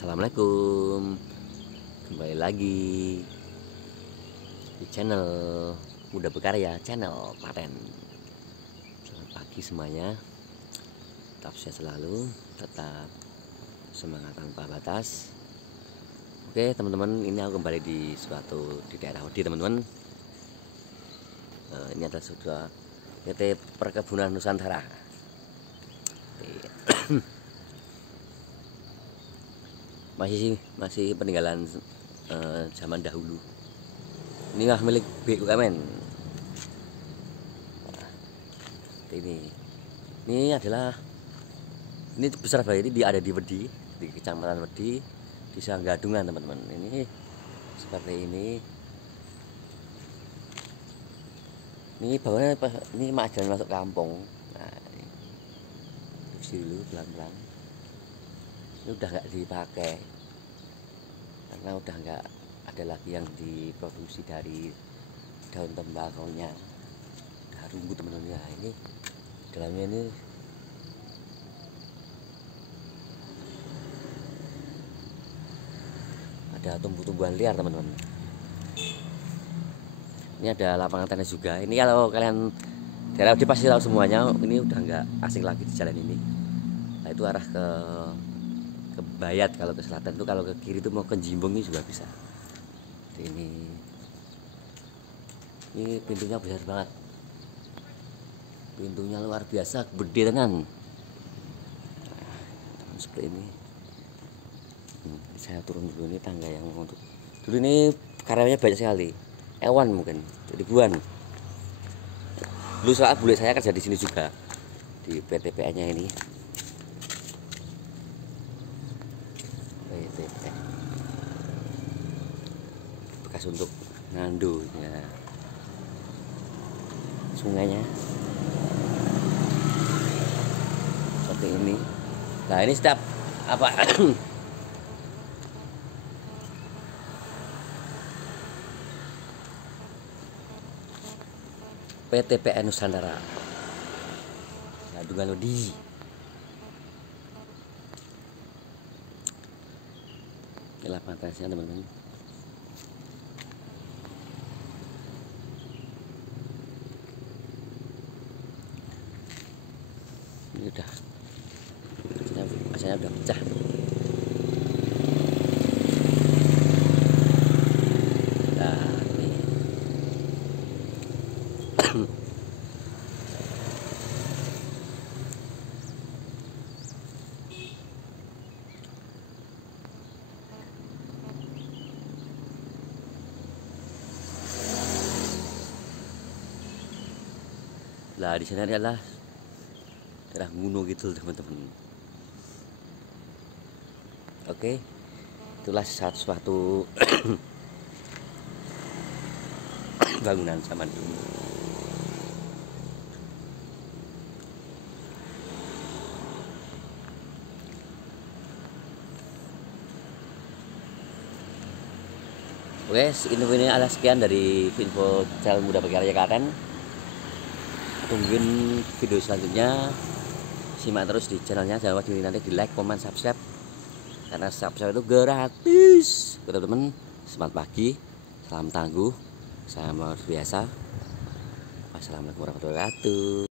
Assalamualaikum, kembali lagi di channel Muda Berkarya, channel Paten. Selamat pagi semuanya, tetap sehat selalu, tetap semangat tanpa batas. Oke teman-teman, ini aku kembali di daerah Wedi teman-teman. Ini adalah sebuah PT Perkebunan Nusantara. masih peninggalan zaman dahulu. Inilah milik BUMN. Ini adalah besar banget, ini ada di Wedi, di Kecamatan Wedi, di Sanggadungan teman-teman. Ini seperti ini. Ini bangunnya ini jalan masuk kampung. Nah, ini dulu pelan-pelan. Ini udah nggak dipakai karena udah nggak ada lagi yang diproduksi dari daun tembakonya, udah rumput teman-teman. Ya, ini dalamnya ini ada tumbuh-tumbuhan liar teman-teman. Ini ada lapangan tenis juga. Ini kalau kalian daerah Wedi pasti tahu semuanya, ini udah nggak asing lagi di jalan ini. Nah, itu arah ke Bayat, kalau ke selatan itu, kalau ke kiri itu mau ke Jimbung ini juga bisa. Ini pintunya besar banget, pintunya luar biasa, gede tenan. Seperti ini. Saya turun dulu, ini tangga yang untuk dulu. Ini karyanya banyak sekali, hewan mungkin ribuan. Dulu saat bule saya kerja di sini juga, di PTPN nya ini. Bekas untuk nandunya sungainya seperti ini. Nah, ini setiap apa PTPN Nusantara Sanggadungan Wedi. Ini lapangan tenisnya teman-teman. Ini udah masanya udah pecah. Nah, ini lah, di sini adalah daerah Gunung gitu teman-teman. Oke, itulah suatu bangunan zaman dulu. Oke, ini adalah sekian dari info channel Muda Berkarya Klaten. Tungguin video selanjutnya, simak terus di channelnya. Jangan lupa nanti di like, comment, subscribe, karena subscribe itu gratis teman-teman. Semangat pagi, salam tangguh, salam luar biasa. Wassalamualaikum warahmatullahi wabarakatuh.